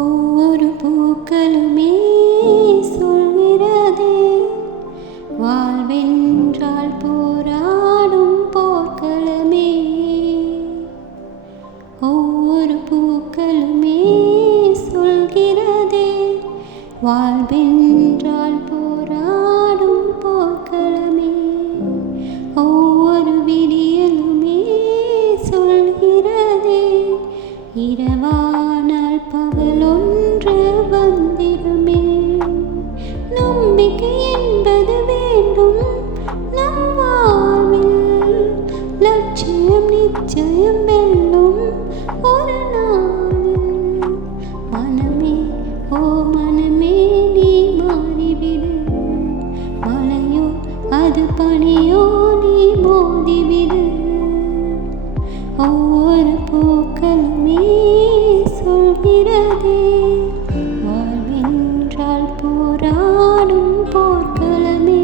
ஒவ்வொரு பூக்களுமே சொல்கிறதே, வாழ்வென்றால் போராடும் போர்க்களமே. ஒவ்வொரு பூக்களுமே சொல்கிறதே, வாழ்வென்றால் போராடும் போர்க்களமே. ஒவ்வொரு விடியலுமே சொல்கிறதே, இரவானால் பகலொன்று வந்திடுமே. நம்பிக்கை என்பது வேண்டும் நம் வாழ்வில், லட்சியம் நிச்சயம் வெல்லும் ஒரு நாளில். மனமே ஓ மனமே நீ மாறிவிடு, மலையோ அது பனியோ நீ மோதிவிடு. ஒவ்வொரு பூக்களுமே சொல்கிறதே, வாழ்வென்றால் போராடும் போர்க்களமே.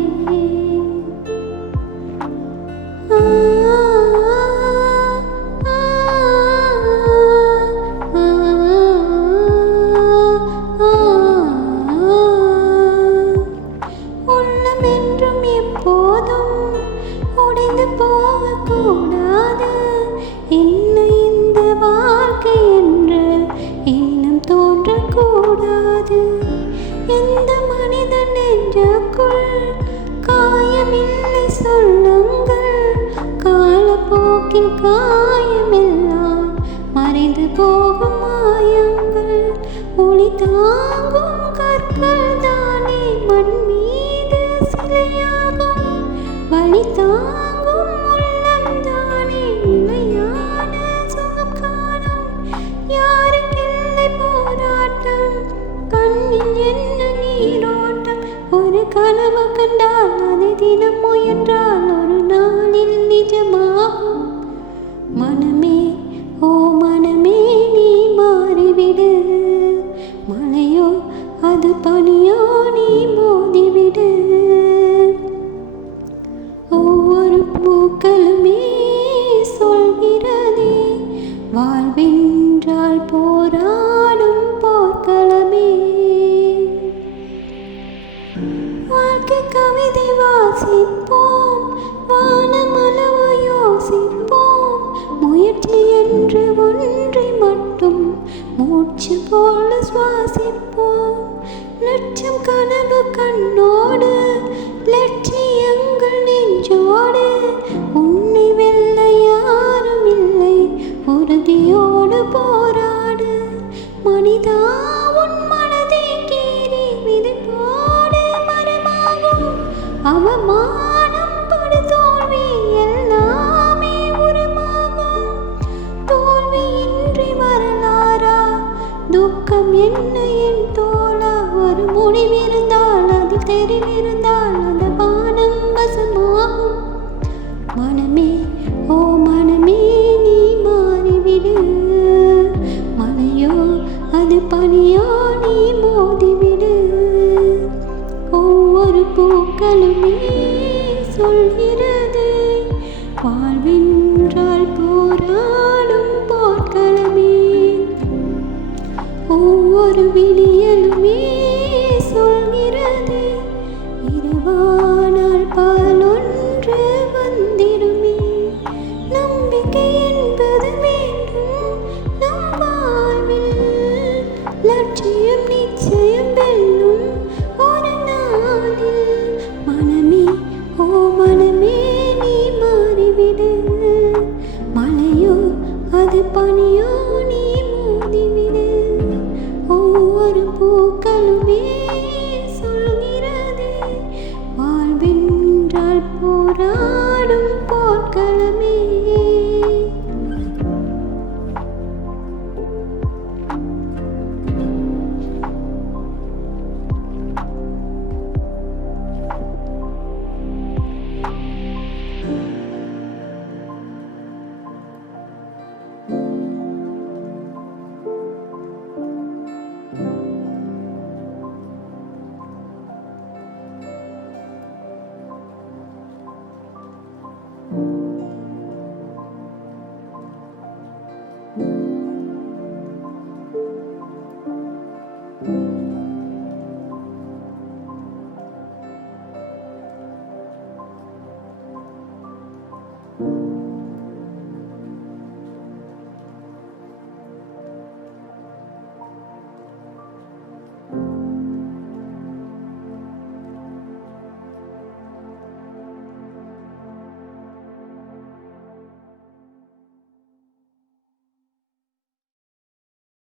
உள்ளம் என்றும் எப்போதும் உடைந்து போகக்கூடாது. என்ன இந்த வாழ்க்கை என்று எண்ணம் தோன்றக்கூடாது. எந்த மனிதன் நெஞ்சுக்குள் காயமில்லை சொல்லுங்கள், காலப்போக்கில் காயமெல்லாம் மறைந்து போகும் மாயங்கள். ஒளி தாங்கும் கற்கள் தானே மண் மீது சிலையாகும், வழி தாங்கும் உள்ளம் தானே நிலையான சுகம் காணும். யாருக்கில்லை போராட்டம், கண்ணில் என்ன நீரோட்டம். ஒரு கனவு கண்டால் அதை தினம் முயன்றால் ஒரு நாளில் நிஜமாகும். மனமே ஓ மனமே நீ மாறிவிடு, மலையோ அது பனியோ நீ மோதிவிடு. ஒவ்வொரு பூக்களுமே சொல்கிறதே, வாழ்வென்றால் போராடும் போர்க்களமே. வாழ்க்கை கவிதை வாசிப்போம், வானமளவு யோசிப்போம். முயற்சி என்று ஒன்றை மட்டும் மூச்சு போல சுவாசிப்போம். லட்சம் கனவு கண்ணோடு, லட்சியங்கள் நெஞ்சோடு. உன்னை வெல்ல யாரும் இல்லை, உறுதியோடு போராடு. மனிதா உன் மனதை கீறி விதைப்போடு மரமாகும். அவமானம் படு தோல்வி எல்லாமே உருமாகும். தோல்வியின்றி வரலாறா, துக்கம் என்ன என் தோளா. ஒரு முடிவிருந்தால் அதில் தெரிவிருந்தால் அந்த வானம் வசமாகும். மனமே ஓ மனமே நீ மாறிவிடு, மலையோ அது பனியோ நீ மோதிவிடு. ஒவ்வொரு பூக்களுமே சொல்கிறதே, வாழ்வென்றால் போராடும் போர்க்களமே. ஒவ்வொரு விடியலுமே சொல்கிறதே, இரவானால் பகலொன்று வந்திடுமே. நம்பிக்கை என்பது வேண்டும் நம் வாழ்வில், லட்சியம் நிச்சயம் வெல்லும் ஒரு நாளில். மனமே ஓ மனமே நீ மாறிவிடு, மலையோ அது பனியோ நீ மோதிவிடு. ஒவ்வொரு பூக்களுமே சொல்கிறதே, வாழ்வென்றால் போராடும் போர்க்களமே.